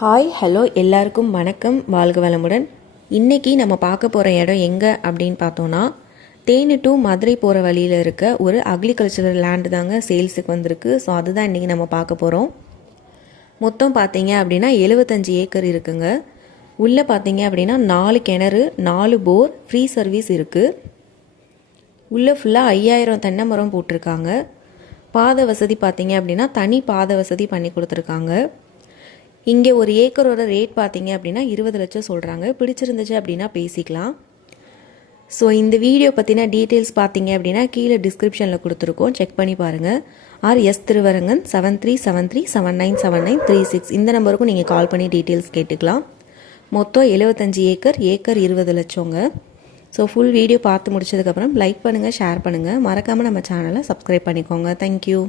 Hi hello எல்லாருக்கும் வணக்கம், வாழ்க வளமுடன். இன்றைக்கி நம்ம பார்க்க போகிற இடம் எங்கே அப்படின்னு பார்த்தோன்னா, தேனி டு மதுரை போகிற வழியில் இருக்க ஒரு அக்ரிகல்ச்சரல் லேண்டு தாங்க சேல்ஸுக்கு வந்திருக்கு. ஸோ அதுதான் இன்றைக்கி நம்ம பார்க்க போகிறோம். மொத்தம் பார்த்தீங்க அப்படின்னா 75 ஏக்கர் இருக்குங்க. உள்ளே பார்த்தீங்க அப்படின்னா 4 கிணறு, 4 போர், ஃப்ரீ சர்வீஸ் இருக்குது. உள்ளே ஃபுல்லாக 5000 தென்னை மரம் போட்டிருக்காங்க. பாதை வசதி பார்த்தீங்க அப்படின்னா தனி பாதை வசதி பண்ணி கொடுத்துருக்காங்க. இங்கே ஒரு ஏக்கரோட ரேட் பார்த்தீங்க அப்படின்னா 20 லட்சம் சொல்கிறாங்க. பிடிச்சிருந்துச்சு அப்படின்னா பேசிக்கலாம். ஸோ இந்த வீடியோ பற்றின டீட்டெயில்ஸ் பார்த்தீங்க அப்படின்னா கீழே டிஸ்கிரிப்ஷனில் கொடுத்துருக்கோம், செக் பண்ணி பாருங்கள். எஸ் திருவரங்கன் 7373797936 இந்த நம்பருக்கும் நீங்கள் கால் பண்ணி டீட்டெயில்ஸ் கேட்டுக்கலாம். மொத்தம் 75 ஏக்கர், ஏக்கர் 20 லட்சங்க. ஸோ ஃபுல் வீடியோ பார்த்து முடிச்சதுக்கப்புறம் லைக் பண்ணுங்கள், ஷேர் பண்ணுங்கள், மறக்காமல் நம்ம சேனலை சப்ஸ்கிரைப் பண்ணிக்கோங்க. தேங்க்யூ.